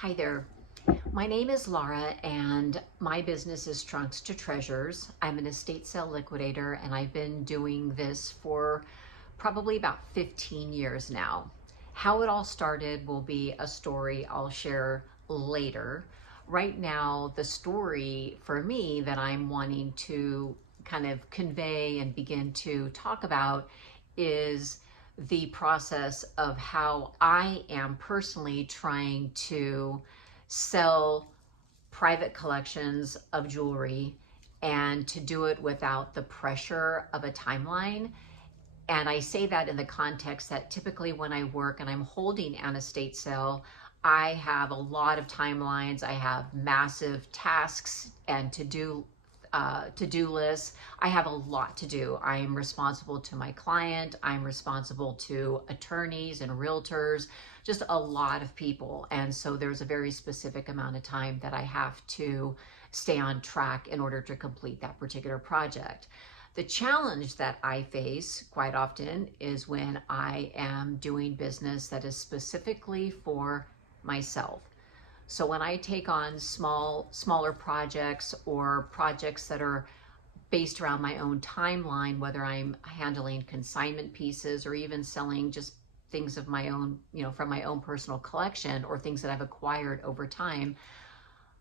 Hi there. My name is Laura and my business is Trunks to Treasures. I'm an estate sale liquidator and I've been doing this for probably about 15 years now. How it all started will be a story I'll share later. Right now, the story for me that I'm wanting to kind of convey and begin to talk about is the process of how I am personally trying to sell private collections of jewelry and to do it without the pressure of a timeline. And I say that in the context that typically when I work and I'm holding an estate sale, I have a lot of timelines. I have massive tasks and to-do lists. I have a lot to do. I'm responsible to my client. I'm responsible to attorneys and realtors, just a lot of people. And so there's a very specific amount of time that I have to stay on track in order to complete that particular project. The challenge that I face quite often is when I am doing business that is specifically for myself. So when I take on smaller projects or projects that are based around my own timeline, whether I'm handling consignment pieces or even selling just things of my own, from my own personal collection or things that I've acquired over time,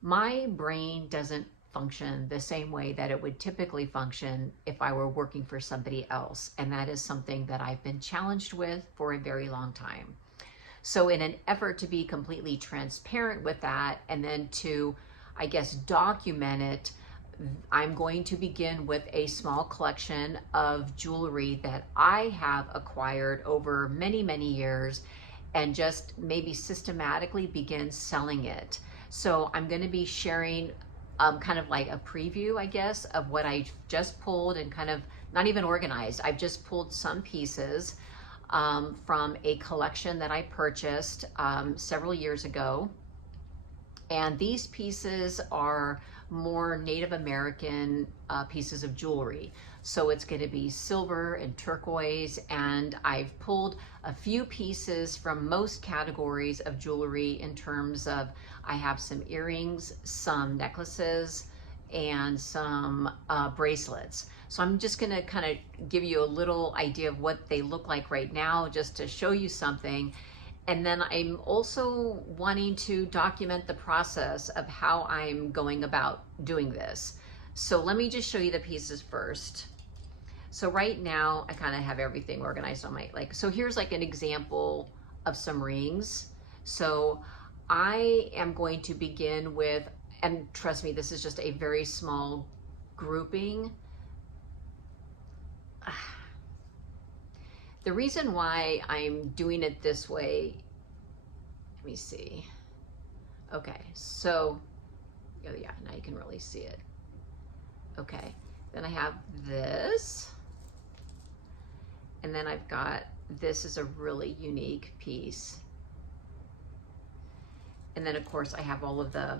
my brain doesn't function the same way that it would typically function if I were working for somebody else. And that is something that I've been challenged with for a very long time. So in an effort to be completely transparent with that and then to, I guess, document it, I'm going to begin with a small collection of jewelry that I have acquired over many, many years and just maybe systematically begin selling it. So I'm going to be sharing kind of like a preview, I guess, of what I just pulled and kind of not even organized. I've just pulled some pieces from a collection that I purchased several years ago. And these pieces are more Native American pieces of jewelry. So it's going to be silver and turquoise, and I've pulled a few pieces from most categories of jewelry in terms of I have some earrings, some necklaces, and some bracelets. So I'm just going to kind of give you a little idea of what they look like right now, just to show you something. And then I'm also wanting to document the process of how I'm going about doing this. So let me just show you the pieces first. So right now I kind of have everything organized on my, so here's like an example of some rings. So I am going to begin with, and trust me, this is just a very small grouping. The reason why I'm doing it this way, let me see. Okay, so, oh yeah, now you can really see it. Okay, then I have this. And then I've got, this is a really unique piece. And then of course I have all of the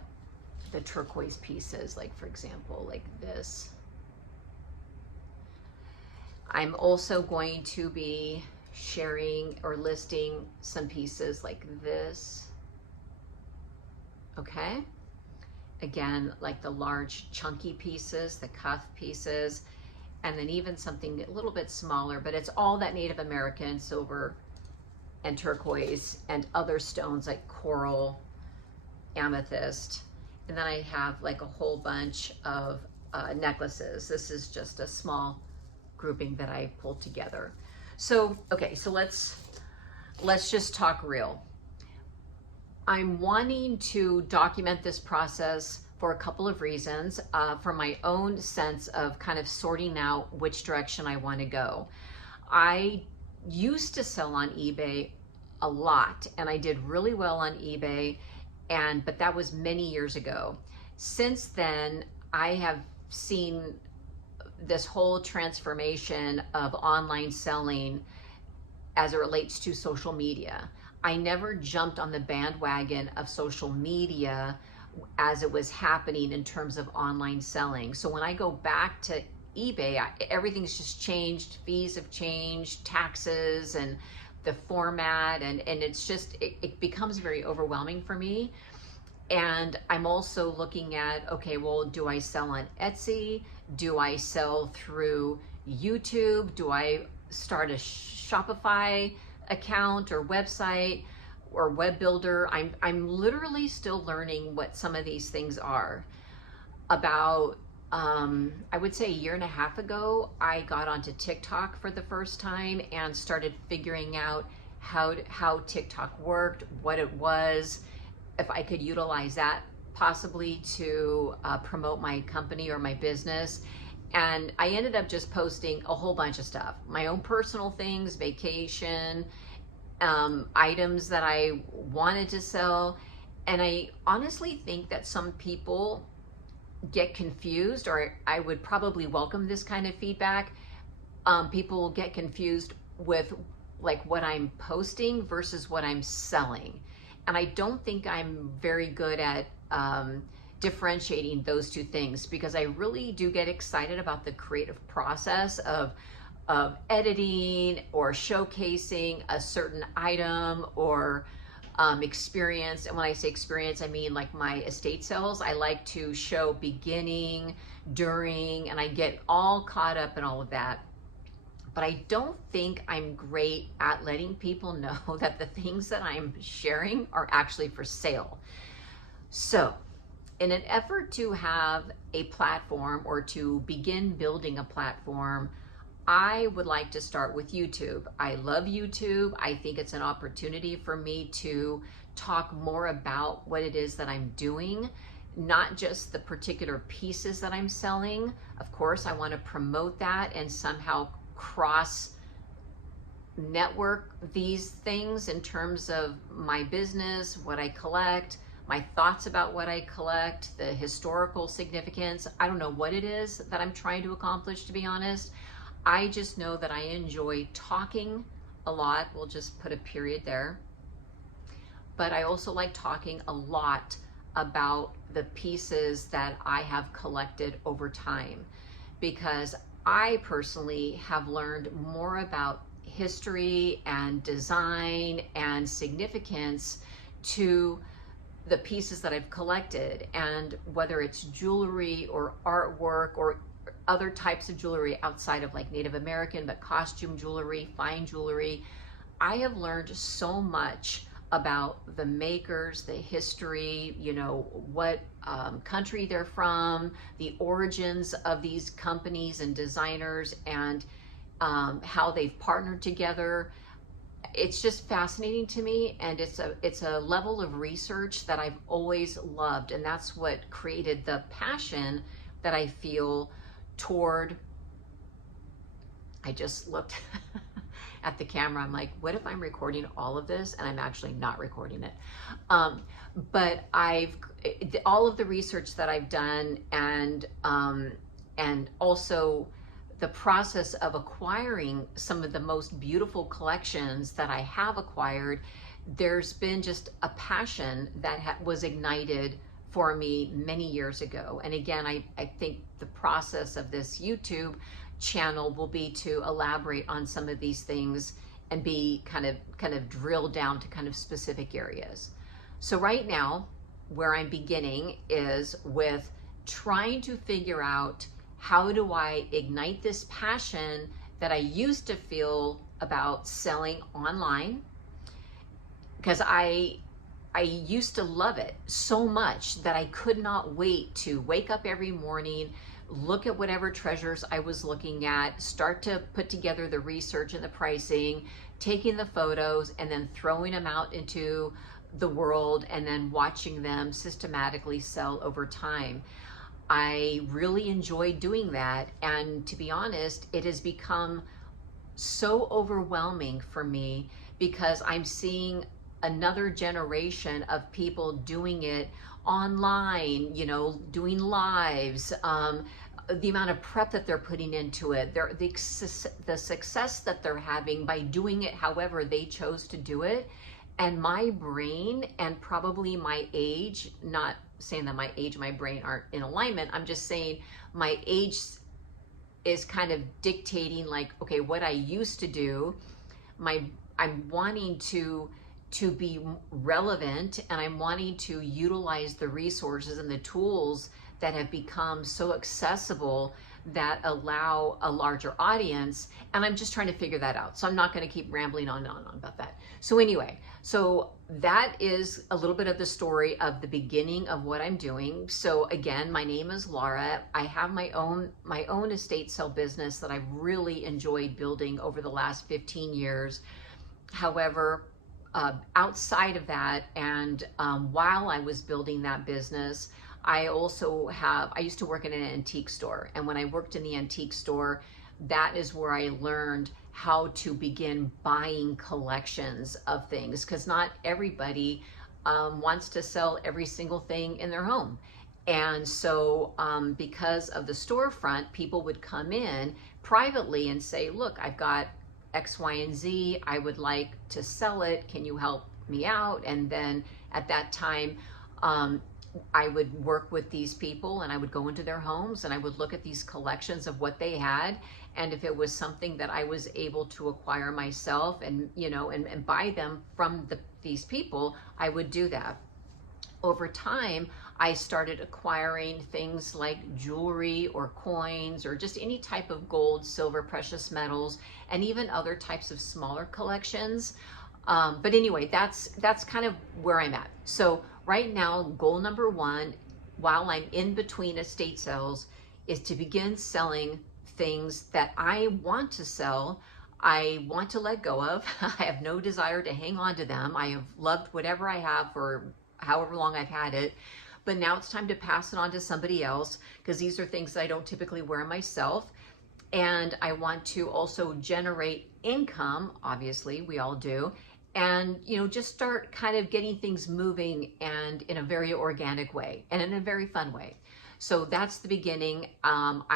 turquoise pieces, like for example, like this. I'm also going to be sharing or listing some pieces like this. Okay. Again, like the large chunky pieces, the cuff pieces, and then even something a little bit smaller, but it's all that Native American silver and turquoise and other stones like coral, amethyst. And then I have like a whole bunch of necklaces. This is just a small grouping that I pulled together. So, okay, so let's just talk real. I'm wanting to document this process for a couple of reasons, for my own sense of kind of sorting out which direction I want to go. I used to sell on eBay a lot, and I did really well on eBay, but that was many years ago. Since then, I have seen this whole transformation of online selling as it relates to social media. I never jumped on the bandwagon of social media as it was happening in terms of online selling. So when I go back to eBay, everything's just changed. Fees have changed, taxes, and the format, and it's just, it becomes very overwhelming for me. And I'm also looking at, okay, well, do I sell on Etsy? Do I sell through YouTube? Do I start a Shopify account or website or web builder? I'm literally still learning what some of these things are. About I would say a year and a half ago, I got onto TikTok for the first time and started figuring out how TikTok worked, what it was, if I could utilize that possibly to promote my company or my business. And I ended up just posting a whole bunch of stuff, my own personal things, vacation, items that I wanted to sell. And I honestly think that some people get confused, or I would probably welcome this kind of feedback. People get confused with like what I'm posting versus what I'm selling. And I don't think I'm very good at differentiating those two things, because I really do get excited about the creative process of editing or showcasing a certain item or experience. And when I say experience, I mean like my estate sales. I like to show beginning, during, and I get all caught up in all of that. But I don't think I'm great at letting people know that the things that I'm sharing are actually for sale. So in an effort to have a platform or to begin building a platform, I would like to start with YouTube. I love YouTube. I think it's an opportunity for me to talk more about what it is that I'm doing, not just the particular pieces that I'm selling. Of course, I want to promote that and somehow cross network these things in terms of my business, what I collect, my thoughts about what I collect, the historical significance. I don't know what it is that I'm trying to accomplish, to be honest. I just know that I enjoy talking a lot. We'll just put a period there. But I also like talking a lot about the pieces that I have collected over time, because I personally have learned more about history and design and significance to the pieces that I've collected. And whether it's jewelry or artwork or other types of jewelry outside of like Native American, but costume jewelry, fine jewelry, I have learned so much about the makers, the history, you know, what country they're from, the origins of these companies and designers, and how they've partnered together. It's just fascinating to me, and it's a level of research that I've always loved, and that's what created the passion that I feel toward. I just looked at the camera. I'm like, what if I'm recording all of this and I'm actually not recording it? But all of the research that I've done, and also the process of acquiring some of the most beautiful collections that I have acquired, there's been just a passion that was ignited for me many years ago. And again, I think the process of this YouTube channel will be to elaborate on some of these things and be kind of drilled down to kind of specific areas. So right now, where I'm beginning is with trying to figure out, how do I ignite this passion that I used to feel about selling online? Because I used to love it so much that I could not wait to wake up every morning, look at whatever treasures I was looking at, start to put together the research and the pricing, taking the photos, and then throwing them out into the world, and then watching them systematically sell over time. I really enjoy doing that, and to be honest, it has become so overwhelming for me, because I'm seeing another generation of people doing it online, you know, doing lives, the amount of prep that they're putting into it, the success that they're having by doing it however they chose to do it. And my brain, and probably my age, not saying that my age and my brain aren't in alignment, I'm just saying my age is kind of dictating, like, okay, what I used to do, I'm wanting to to be relevant, and I'm wanting to utilize the resources and the tools that have become so accessible that allow a larger audience, and I'm just trying to figure that out. So I'm not going to keep rambling on and on about that. So anyway, so that is a little bit of the story of the beginning of what I'm doing. So again, my name is Laura. I have my own estate sale business that I've really enjoyed building over the last 15 years. However, outside of that, and while I was building that business, I used to work in an antique store. And when I worked in the antique store, that is where I learned how to begin buying collections of things, because not everybody wants to sell every single thing in their home. And so because of the storefront, people would come in privately and say, look, I've got X, Y, and Z. I would like to sell it. Can you help me out? And then at that time, I would work with these people, and I would go into their homes, and I would look at these collections of what they had. And if it was something that I was able to acquire myself and, and buy them from these people, I would do that. Over time, I started acquiring things like jewelry or coins or just any type of gold, silver, precious metals, and even other types of smaller collections. But anyway, that's kind of where I'm at. So right now, goal number one, while I'm in between estate sales, is to begin selling things that I want to sell. I want to let go of. I have no desire to hang on to them. I have loved whatever I have for however long I've had it. But now it's time to pass it on to somebody else, because these are things that I don't typically wear myself. And I want to also generate income, obviously, we all do. And, just start kind of getting things moving, and in a very organic way and in a very fun way. So that's the beginning. The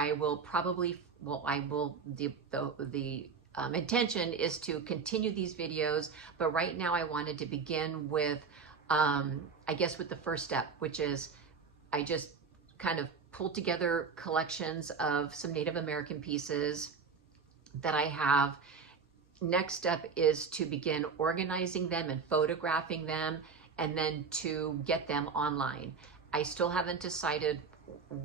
intention is to continue these videos, but right now I wanted to begin with, I guess, with the first step, which is I just kind of pulled together collections of some Native American pieces that I have. Next step is to begin organizing them and photographing them, and then to get them online. I still haven't decided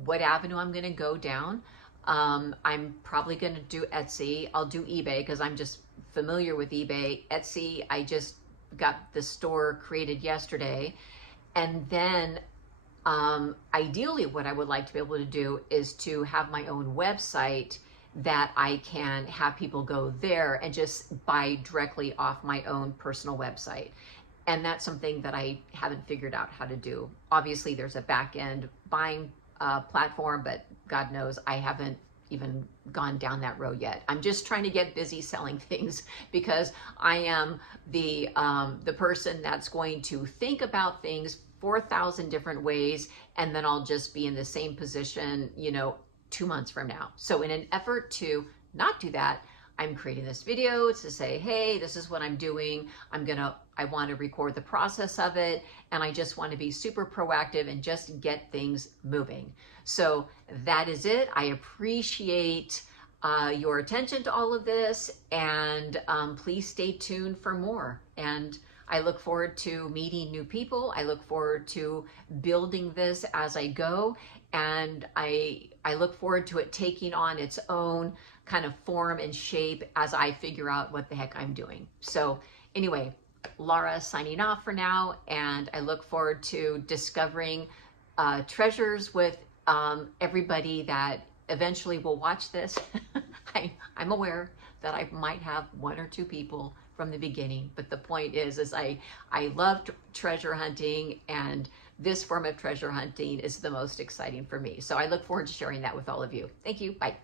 what avenue I'm going to go down. I'm probably going to do Etsy. I'll do eBay because I'm just familiar with eBay. Etsy, I just got the store created yesterday. And then ideally what I would like to be able to do is to have my own website that I can have people go there and just buy directly off my own personal website. And that's something that I haven't figured out how to do. Obviously, there's a back-end buying platform, but God knows I haven't even gone down that road yet. I'm just trying to get busy selling things, because I am the person that's going to think about things 4,000 different ways, and then I'll just be in the same position, 2 months from now. So in an effort to not do that, I'm creating this video to say, hey, this is what I'm doing. I want to record the process of it, and I just want to be super proactive and just get things moving. So that is it. I appreciate your attention to all of this, and please stay tuned for more. And I look forward to meeting new people. I look forward to building this as I go, and I look forward to it taking on its own kind of form and shape as I figure out what the heck I'm doing. So anyway, Laura signing off for now, and I look forward to discovering treasures with everybody that eventually will watch this. I'm aware that I might have 1 or 2 people from the beginning, but the point is I love treasure hunting, and this form of treasure hunting is the most exciting for me. So I look forward to sharing that with all of you. Thank you. Bye.